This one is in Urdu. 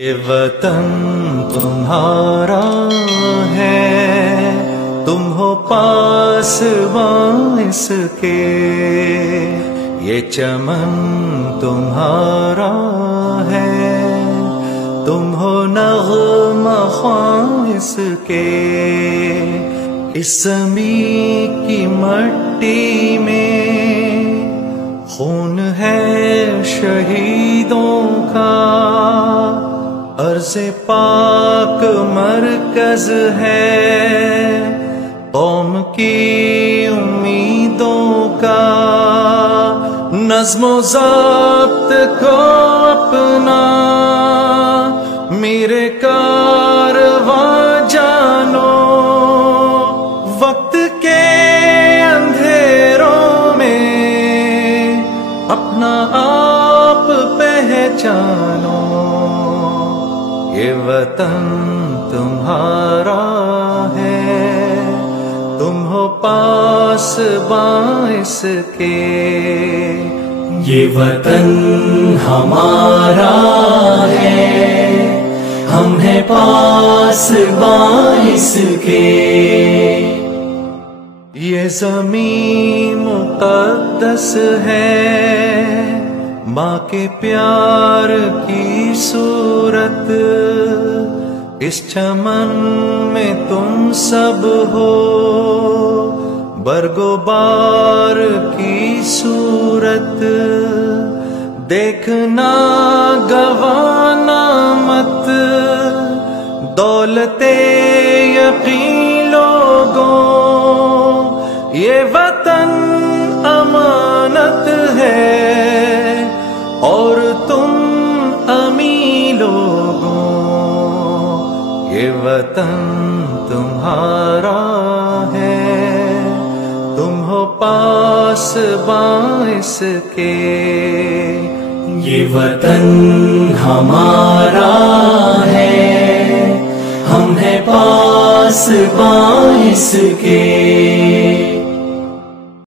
یہ وطن تمہارا ہے، تم ہو پاسباں اس کے، یہ چمن تمہارا ہے، تم ہو نغمہ خواں اس کے، اس زمین کی مٹی میں خون ہے شہیدوں کا، عرض پاک مرکز ہے قوم کی امیدوں کا، نظم و ضبط کو اپنا میرے کارواں جانو، وقت کے اندھیروں میں اپنا آپ پہچانو، یہ وطن تمہارا ہے، تم ہو پاسباں اس کے، یہ وطن ہمارا ہے، ہم ہیں پاسباں اس کے، یہ زمین مقدس ہے، ماں کے پیار کی صورت، اس چمن میں تم سب ہو، برگ و بار کی صورت، دیکھنا گوانا مت دولت یقین لوگوں، یہ وطن امانت ہے اور تم امین لوگوں، یہ وطن تمہارا ہے، تم ہو پاسباں اس کے، یہ وطن ہمارا ہے، ہم ہیں پاسباں اس کے۔